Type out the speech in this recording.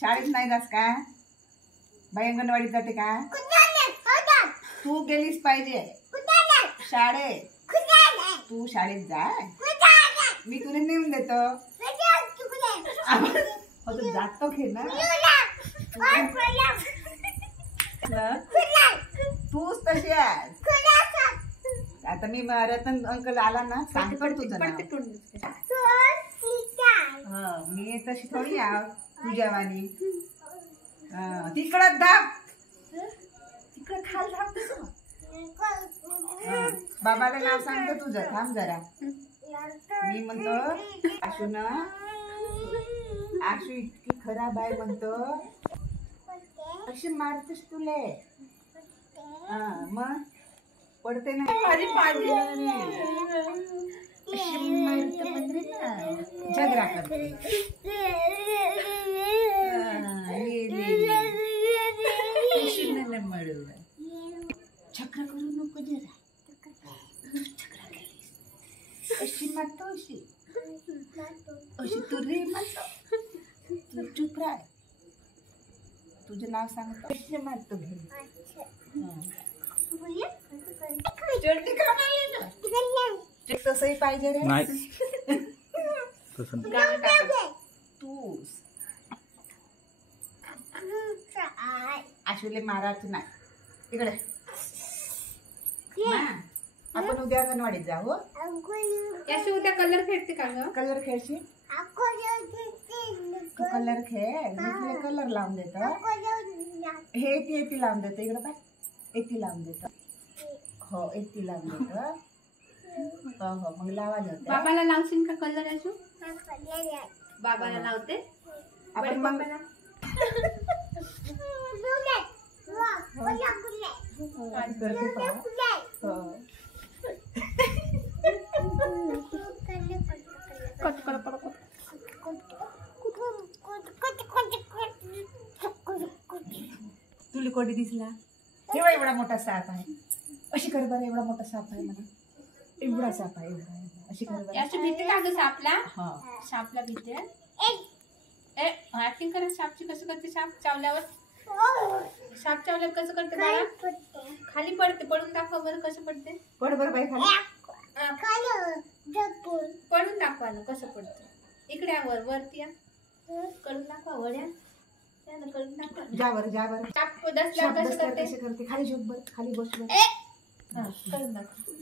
शाळेत नाही जास का? बाई अंगणवाडीत जाते का? तू गेलीस पाहिजे शाळेत. तू शाळेत जाय, मी तुला नेऊन देतो. तू जातो खे ना, तूच तशी आहेस. आता मी रतन अंकल आला ना सांगतो तुझं नाव. मी तशी थोडी आव तुझ्या वाणी. तिकडं दाब, तिकडं खाल दाब तुझं. बाबाला नाव सांगतो तुझं. थांब जरा, मी म्हणतो आशू ना, आशू इतकी खराब आहे म्हणतो. अशी मारतेस तुले. मग पडते ना माझी पाडली मारत म्हणजे ना झगडा करते. चक्र करू नको जरा. चक्र केलीस अशी मारतो, अशी अशी तू रे मारतो. तू चुप राह. तुझं नाव सांगतो. अशी मारतो तसंही पाहिजे रे. तूच आशुले मारायचं नाही. इकडे आपण उद्या अंगणवाडीत जाऊ. याशी उद्या कलर खेळते का ग? कलर खेळशील तू? कलर खेळ, मी तुला कलर लावून देतो. हे येती लावून देतो. इकडे पाय, येती लावून देतो. हो येती लावून देतो. हो हो मग लावायला होते. बाबाला लावशील का कलर? याशू बाबाला लावते. आपण मग तुला कोणी दिसला? तेव्हा एवढा मोठा साप आहे. अशी कर बरं. एवढा मोठा साप आहे मला. एवढा साप आहे. एवढा अशी कर बरं. याची भीती का ग सापला? सापला भीती ऍक्टिंग करा. सापची कसं करते? साप चावल्यावर, साप चावल्यावर कसं करते बाळा? खाली पडते. पडून दाखवा बरं कसं पडते. पड बरं बाई खाली. पडून दाखवा ना कसं पडते. इकडे वर वरती या. करून दाखवा वड्या. करून दाखवा. जा बरं, जा बरं. साप दसल्यावर कसं करते? खाली झोप बरं. खाली बस. करून दाखवा.